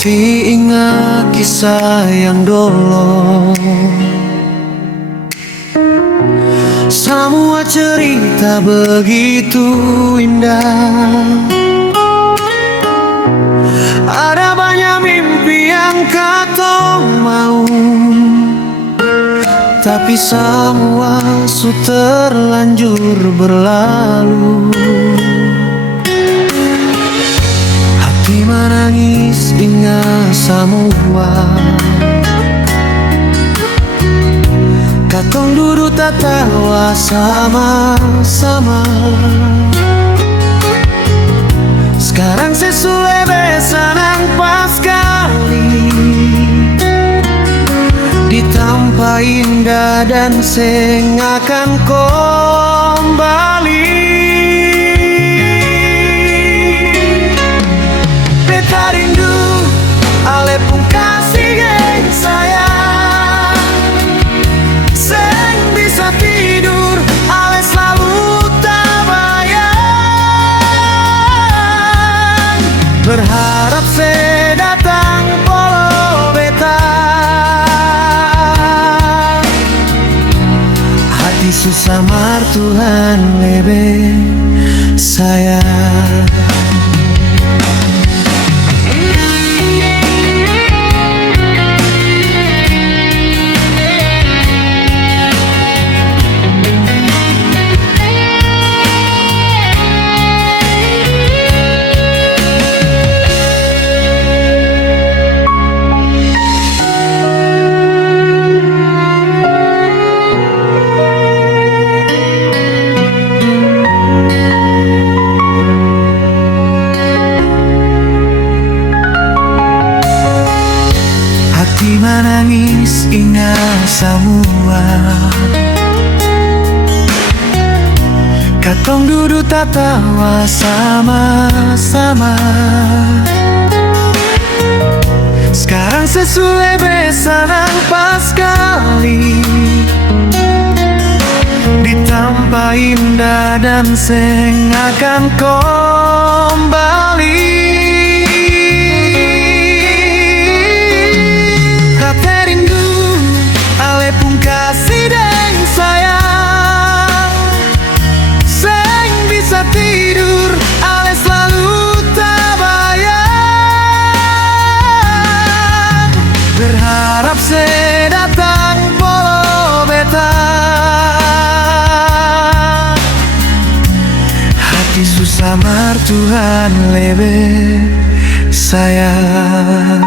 Masih ingat kisah yang dulu, semua cerita begitu indah. Ada banyak mimpi yang katong mau, tapi semua sudah terlanjur berlalu. Hati menangis ingat semua, katong duduk tertawa sama-sama. Sekarang sesuai besanan pas kali, di tanpa indah dan seng akan kembali. Beta rindu, ale pun kasih geng sayang. Seng bisa tidur, ale selalu tabayang. Berharap se datang polo beta, hati susah mar Tuhan lebih sayang. Hati menangis ingat semua, katong duduk tertawa sama-sama. Sekarang sesuai besanan pas kali, di tanpa indah dan seng akan kembali. Kasih deng sayang, seng bisa tidur, ale selalu tabayang. Berharap se datang polo beta, hati susah mar Tuhan lebih sayang.